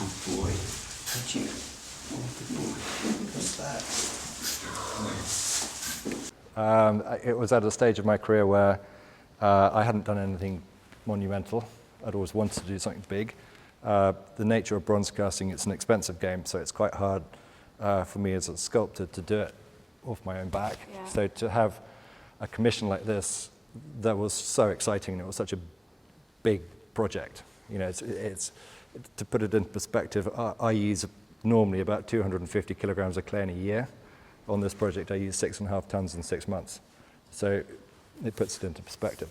Good boy. Thank you. Oh, good boy. What's that? It was at a stage of my career where I hadn't done anything monumental. I'd always wanted to do something big. The nature of bronze casting, it's an expensive game, so it's quite hard for me as a sculptor to do it off my own back. Yeah. So to have a commission like this, that was so exciting. It was such a big project. You know, it's to put it in perspective, I use normally about 250 kilograms of clay in a year. On this project, I use 6.5 tons in 6 months. So it puts it into perspective.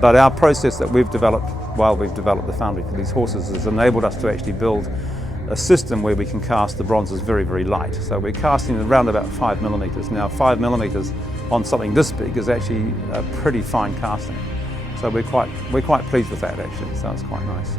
But our process that we've developed while we've developed the Foundry for these horses has enabled us to actually build a system where we can cast the bronzes very, very light. So we're casting around about 5 millimeters. Now 5 millimeters on something this big is actually a pretty fine casting. So we're quite pleased with that actually, so it's quite nice.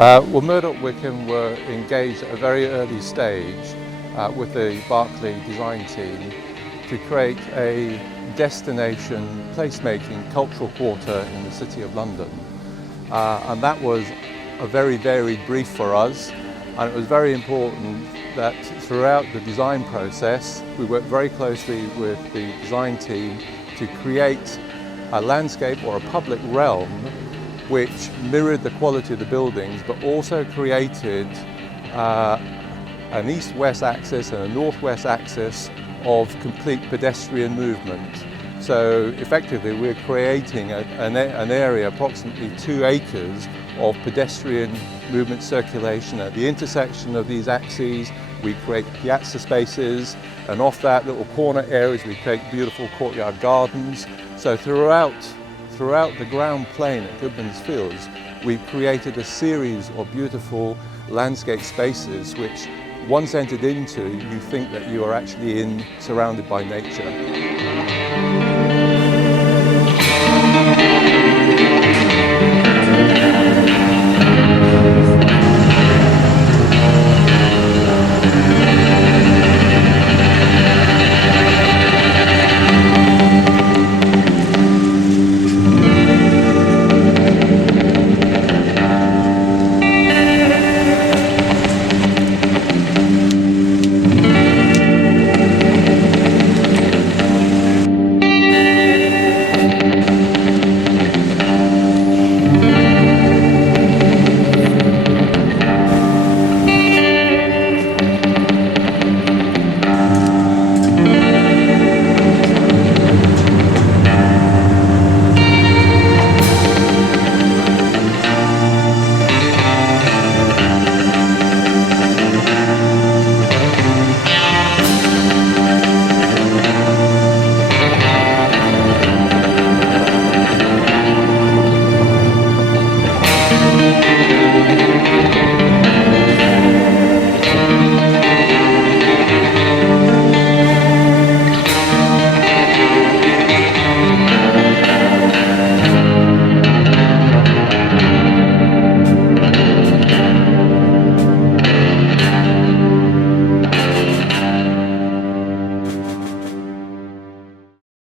Well, Murdoch Wickham were engaged at a very early stage with the Berkeley design team to create a destination placemaking cultural quarter in the City of London. And that was a very varied brief for us, and it was very important that throughout the design process we worked very closely with the design team to create a landscape or a public realm which mirrored the quality of the buildings, but also created an east-west axis and a north-west axis of complete pedestrian movement. So effectively we're creating an area approximately 2 acres of pedestrian movement circulation. At the intersection of these axes we create piazza spaces, and off that little corner areas we create beautiful courtyard gardens. So throughout the ground plane at Goodmans Fields we've created a series of beautiful landscape spaces which once entered into, you think that you are actually surrounded by nature.